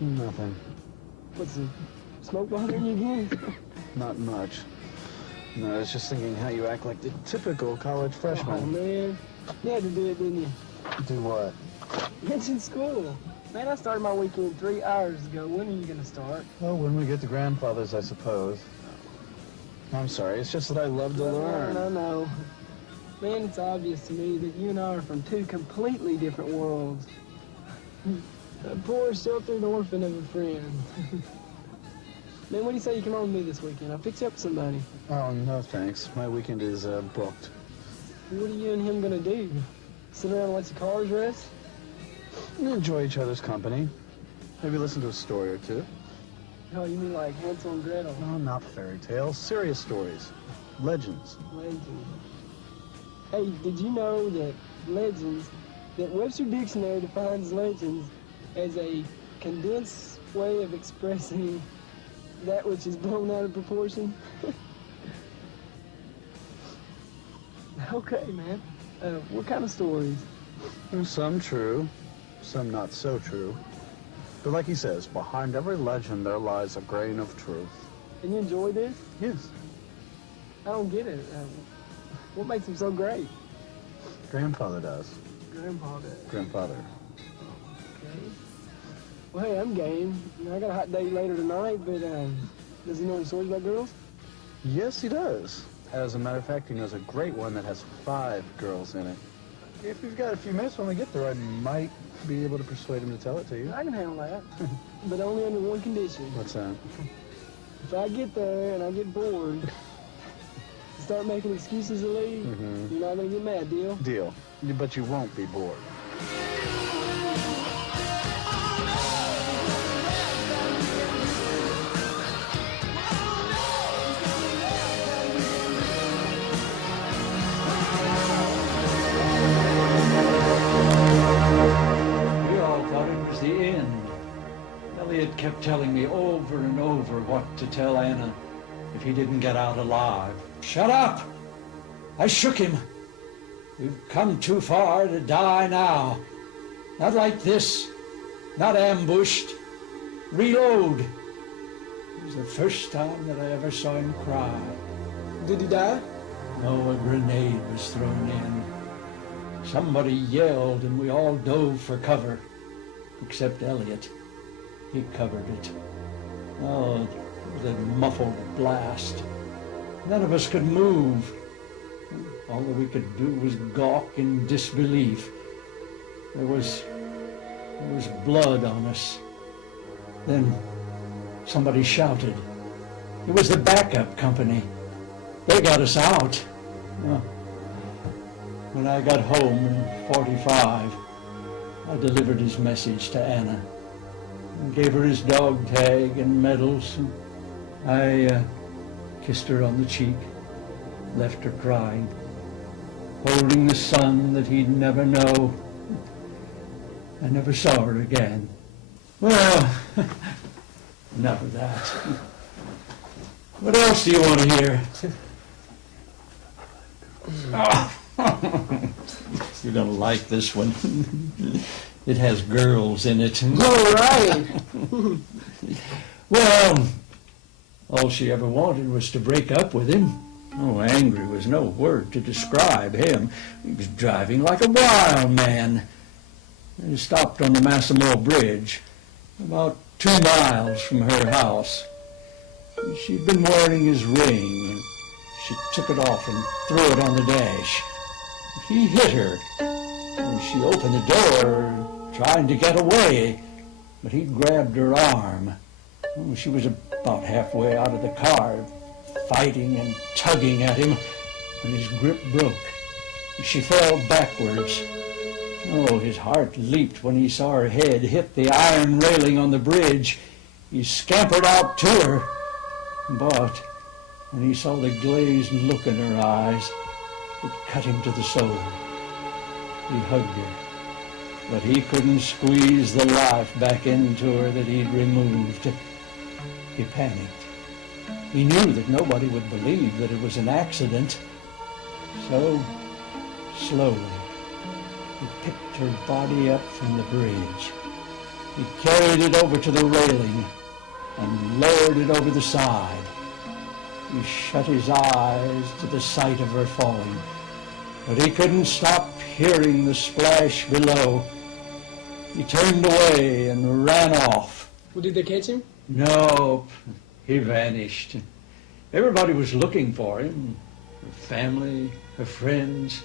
Nothing. What's the smoke bothering you again? Not much. No, I was just thinking how you act like the typical college freshman. Oh, man. You had to do it, didn't you? Do what? Mention school. Man, I started my weekend 3 hours ago. When are you going to start? Well, when we get to grandfather's, I suppose. I'm sorry, it's just that I love to learn. No. Man, it's obvious to me that you and I are from two completely different worlds. A poor, sheltered orphan of a friend. Man, what do you say you come on with me this weekend? I'll fix you up somebody. Oh, no thanks. My weekend is booked. What are you and him going to do? Sit around and watch the cars rest? We enjoy each other's company. Maybe listen to a story or two. Oh, you mean like Hansel and Gretel? No, not fairy tales. Serious stories. Legends. Legends. Hey, did you know that that Webster Dictionary defines legends as a condensed way of expressing that which is blown out of proportion? Okay, man. What kind of stories? Some true, some not so true. But like he says, behind every legend there lies a grain of truth. And you enjoy this? Yes. I don't get it. What makes them so great? Grandfather does. Grandpa does. Grandfather. Okay. Well, hey, I'm game. I got a hot date later tonight, but does he know any stories about girls? Yes, he does. As a matter of fact, he knows a great one that has 5 girls in it. If you've got a few minutes when we get there, I might be able to persuade him to tell it to you. I can handle that, but only under one condition. What's that? If I get there and I get bored, start making excuses to leave, you're not going to get mad, deal? Deal. But you won't be bored. Elliot kept telling me over and over what to tell Anna if he didn't get out alive. Shut up! I shook him. We've come too far to die now. Not like this. Not ambushed. Reload. It was the first time that I ever saw him cry. Did he die? No, a grenade was thrown in. Somebody yelled and we all dove for cover, except Elliot. He covered it. Oh, the muffled blast. None of us could move. All that we could do was gawk in disbelief. There was blood on us. Then somebody shouted. It was the backup company. They got us out. Oh. When I got home in 45, I delivered his message to Anna. Gave her his dog tag and medals. I kissed her on the cheek, left her crying, holding the son that he'd never know. I never saw her again. Well, enough of that. What else do you want to hear? Oh. You're going to like this one. It has girls in it. All right. Well, all she ever wanted was to break up with him. Oh, angry was no word to describe him. He was driving like a wild man. He stopped on the Massimo Bridge, about 2 miles from her house. She'd been wearing his ring, and she took it off and threw it on the dash. He hit her, and she opened the door, trying to get away, but he grabbed her arm. Oh, she was about halfway out of the car, fighting and tugging at him, when his grip broke. She fell backwards. Oh, his heart leaped when he saw her head hit the iron railing on the bridge. He scampered out to her, but when he saw the glazed look in her eyes, it cut him to the soul. He hugged her, but he couldn't squeeze the life back into her that he'd removed. He panicked. He knew that nobody would believe that it was an accident. So, slowly, he picked her body up from the bridge. He carried it over to the railing and lowered it over the side. He shut his eyes to the sight of her falling, but he couldn't stop hearing the splash below. He turned away and ran off. Well, did they catch him? Nope, he vanished. Everybody was looking for him. Her family, her friends,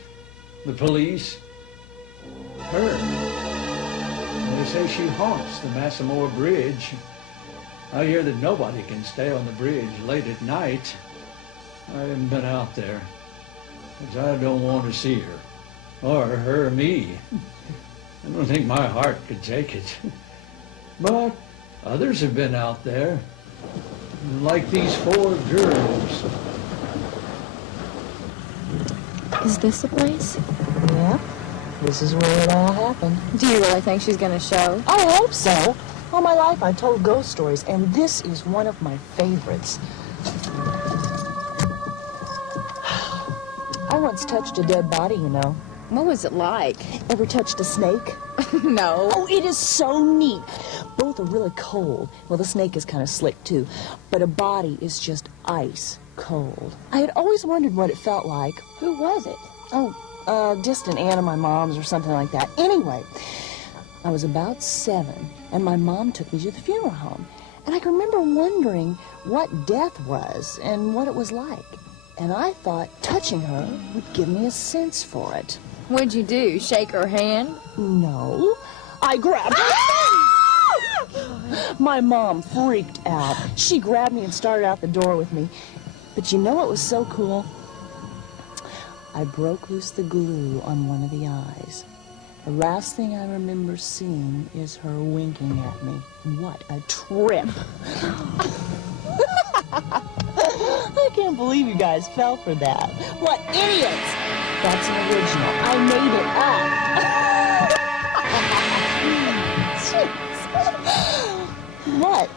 the police, her. They say she haunts the Massimo Bridge. I hear that nobody can stay on the bridge late at night. I haven't been out there, because I don't want to see her, or her me. I don't think my heart could take it. But others have been out there, like these 4 girls. Is this the place? Yeah, this is where it all happened. Do you really think she's gonna show? I hope so. All my life I've told ghost stories, and this is one of my favorites. I once touched a dead body, you know. What was it like? Ever touched a snake? No. Oh, it is so neat. Both are really cold. Well, the snake is kind of slick, too. But a body is just ice cold. I had always wondered what it felt like. Who was it? Oh, just an aunt of my mom's or something like that. Anyway, I was about 7, and my mom took me to the funeral home. And I can remember wondering what death was and what it was like. And I thought touching her would give me a sense for it. What'd you do? Shake her hand? No, I grabbed her. My mom freaked out. She grabbed me and started out the door with me. But you know what was so cool? I broke loose the glue on one of the eyes. The last thing I remember seeing is her winking at me. What a trip. I can't believe you guys fell for that. What idiots! That's an original. I made it up. Jeez. What?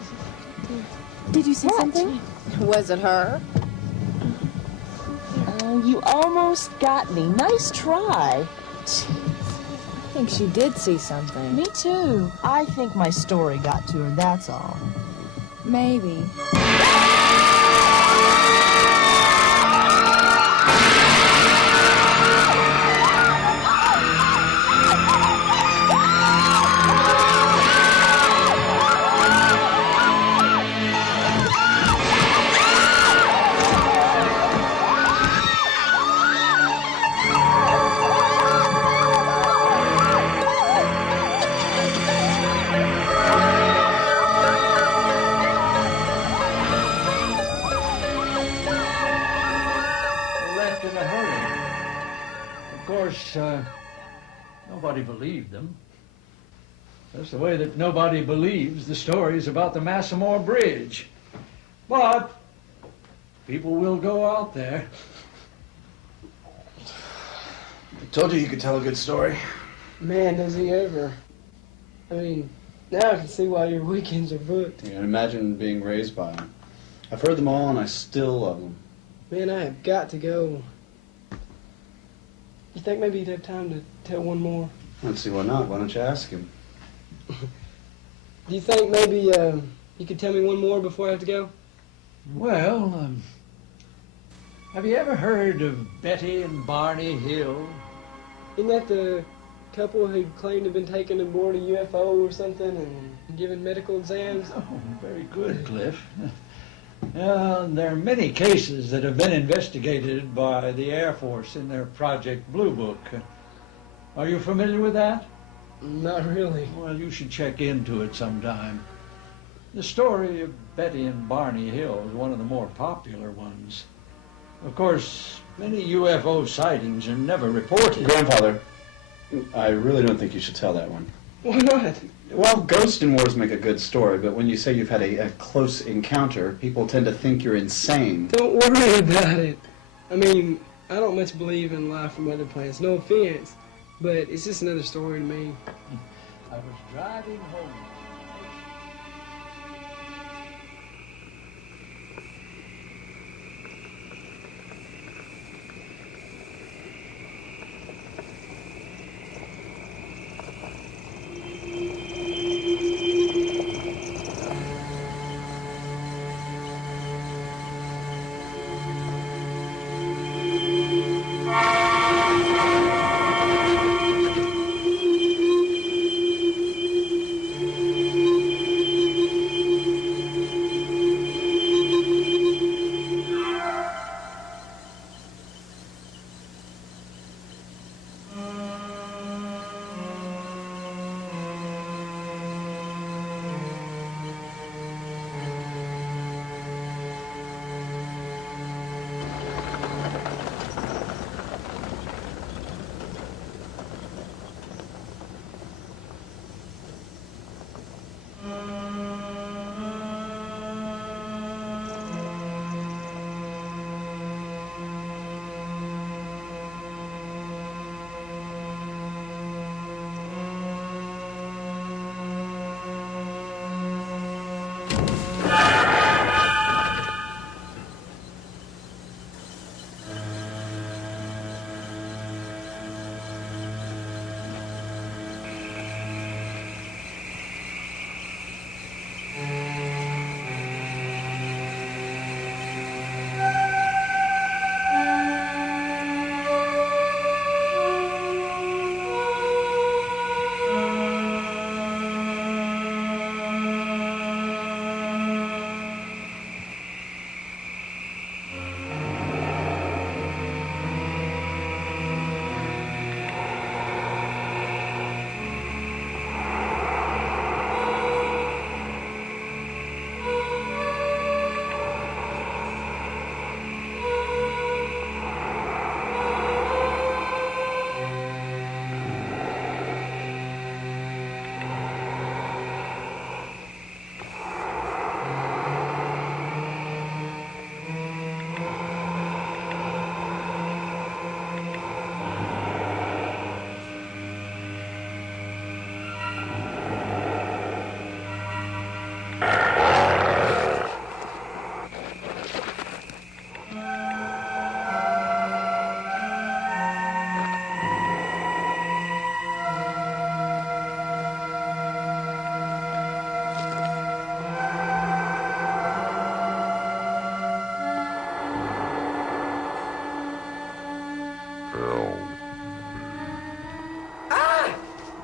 Did you see What? something? Was it her? You almost got me. Nice try. I think she did see something. Me too. I think my story got to her, that's all. Maybe. Nobody believed them. That's the way that nobody believes the stories about the Massimo Bridge. But people will go out there. I told you could tell a good story. Man, does he ever. I mean, now I can see why your weekends are booked. You can imagine being raised by him. I've heard them all and I still love them. Man, I have got to go. You think maybe you'd have time to tell one more? Let's see, why not? Why don't you ask him? Do you think maybe you could tell me one more before I have to go? Well, have you ever heard of Betty and Barney Hill? Isn't that the couple who claimed to have been taken aboard a UFO or something and given medical exams? Oh, very good, Cliff. There are many cases that have been investigated by the Air Force in their Project Blue Book. Are you familiar with that? Not really. Well, you should check into it sometime. The story of Betty and Barney Hill is one of the more popular ones. Of course, many UFO sightings are never reported. Grandfather, I really don't think you should tell that one. Why not? Well, ghosts and wars make a good story, but when you say you've had a close encounter, people tend to think you're insane. Don't worry about it. I mean, I don't much believe in life from other planets. No offense, but it's just another story to me. I was driving home.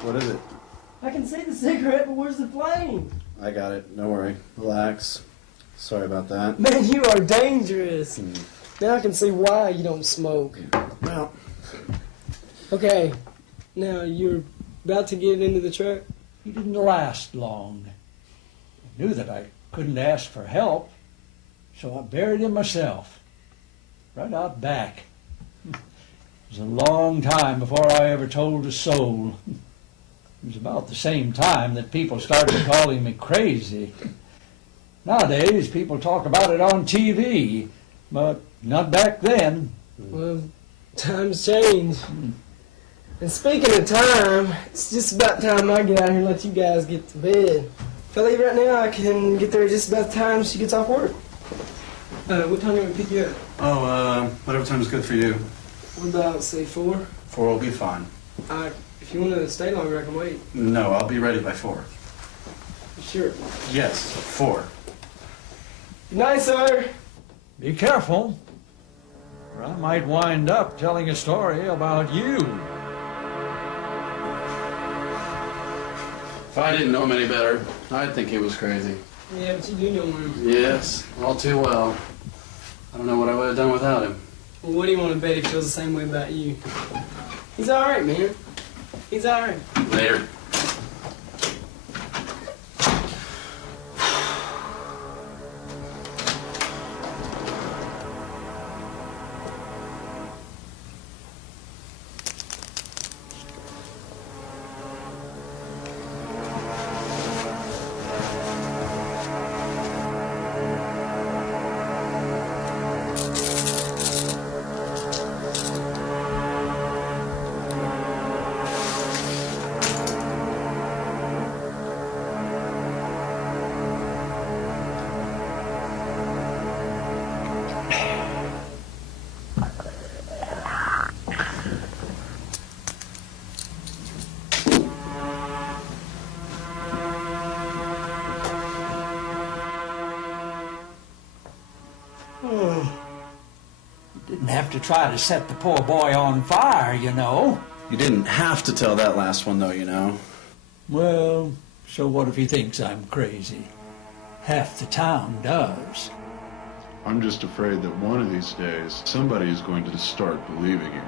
What is it? I can see the cigarette, but where's the flame? I got it. Don't worry. Relax. Sorry about that. Man, you are dangerous. Now I can see why you don't smoke. Well, Okay, now you're about to get into the truck? He didn't last long. I knew that I couldn't ask for help, so I buried him myself, right out back. It was a long time before I ever told a soul. It was about the same time that people started calling me crazy. Nowadays, people talk about it on TV, but not back then. Well, times change. And speaking of time, it's just about time I get out here and let you guys get to bed. If I leave right now, I can get there just about the time she gets off work. What time do you want to pick you up? oh, whatever time's good for you. What about, say, 4? 4 will be fine. If you want to stay longer, I can wait. No, I'll be ready by 4. Sure. Yes, 4. Good night, sir. Be careful, or I might wind up telling a story about you. If I didn't know him any better, I'd think he was crazy. Yeah, but you do know him. Yes, all too well. I don't know what I would have done without him. Well, what do you want to bet he feels the same way about you? He's all right, man. He's all right. Later. Didn't have to try to set the poor boy on fire, you know. You didn't have to tell that last one, though, you know. Well, so what if he thinks I'm crazy? Half the town does. I'm just afraid that one of these days, somebody is going to start believing you.